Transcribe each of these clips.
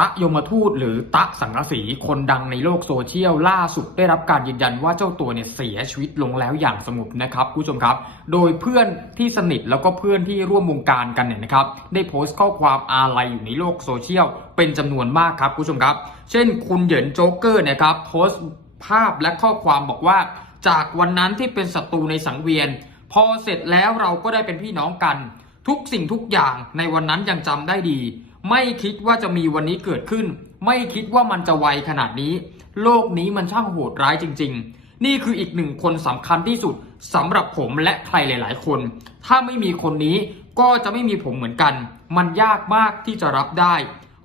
ตะยมทูตหรือตะสังกสีคนดังในโลกโซเชียลล่าสุดได้รับการยืนยันว่าเจ้าตัวเนี่ยเสียชีวิตลงแล้วอย่างสงบนะครับคุณผู้ชมครับ โดยเพื่อนที่สนิทแล้วก็เพื่อนที่ร่วมวงการกันเนี่ยนะครับได้โพสต์ข้อความอาลัยอยู่ในโลกโซเชียลเป็นจำนวนมากครับคุณผู้ชมครับ เช่นคุณเหยินโจ๊กเกอร์นะครับโพสต์ภาพและข้อความบอกว่า จากวันนั้นที่เป็นศัตรูในสังเวียน พอเสร็จแล้วเราก็ได้เป็นพี่น้องกัน ทุกสิ่งทุกอย่างในวันนั้นยังจำได้ดี ไม่คิดว่าจะมีวันนี้เกิดขึ้น ไม่คิดว่ามันจะไวขนาดนี้ โลกนี้มันช่างโหดร้ายจริง ๆ นี่คืออีกหนึ่งคนสำคัญที่สุดสำหรับผมและใครหลาย ๆ คน ถ้าไม่มีคนนี้ก็จะไม่มีผมเหมือนกัน มันยากมากที่จะรับได้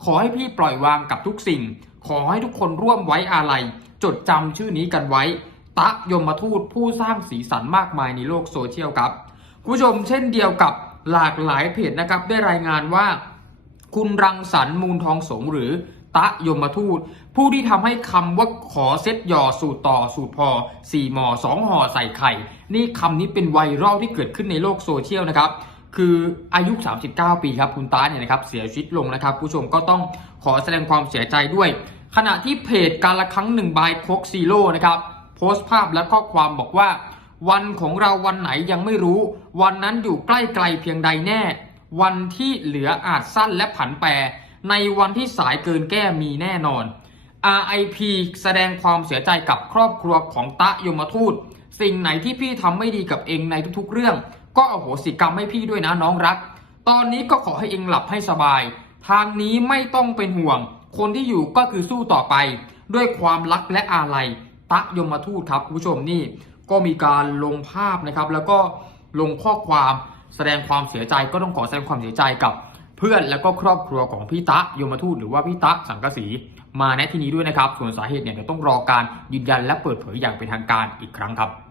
ขอให้พี่ปล่อยวางกับทุกสิ่ง ขอให้ทุกคนร่วมไว้อาลัย จดจำชื่อนี้กันไว้ ตะยมทูตผู้สร้างสีสันมากมายในโลกโซเชียลครับ คุณผู้ชมเช่นเดียวกับหลากหลายเพจนะครับได้รายงานว่า คุณรังสรรค์มูลทองสงหรือตะยมทูต ผู้ที่ทำให้คำว่าขอเซ็ตหยอสูตรต่อสูตรพอสี่หมอสองห่อใส่ไข่ นี่คำนี้เป็นไวรัลที่เกิดขึ้นในโลกโซเชียลนะครับ คืออายุ 39 ปีครับคุณตาเนี่ยนะครับเสียชีวิตลงนะครับ ผู้ชมก็ต้องขอแสดงความเสียใจด้วย ขณะที่เพจการละครั้งหนึ่งบายโคกซีโร่นะครับโพสต์ภาพและข้อความบอกว่า วันของเราวันไหนยังไม่รู้ วันนั้นอยู่ใกล้ไกลเพียงใดแน่ วันที่เหลืออาจสั้นและผันแปร ในวันที่สายเกินแก้มีแน่นอน RIP แสดงความเสียใจกับครอบครัวของตะยมทูต สิ่งไหนที่พี่ทำไม่ดีกับเองในทุกๆเรื่อง ก็อโหสิกรรมให้พี่ด้วยนะน้องรัก ตอนนี้ก็ขอให้เองหลับให้สบาย ทางนี้ไม่ต้องเป็นห่วง คนที่อยู่ก็คือสู้ต่อไป ด้วยความรักและอาลัยตะยมทูตครับคุณผู้ชมนี่ ก็มีการลงภาพนะครับ แล้วก็ลงข้อความ แสดงความเสียใจก็ต้องขอแสดงความเสียใจกับเพื่อนแล้วก็ครอบครัวของพี่ตะยมทูตหรือว่าพี่ตะสังกสีมาในที่นี้ด้วยนะครับ ส่วนสาเหตุเนี่ยเดี๋ยวต้องรอการยืนยันและเปิดเผยอย่างเป็นทางการอีกครั้งครับ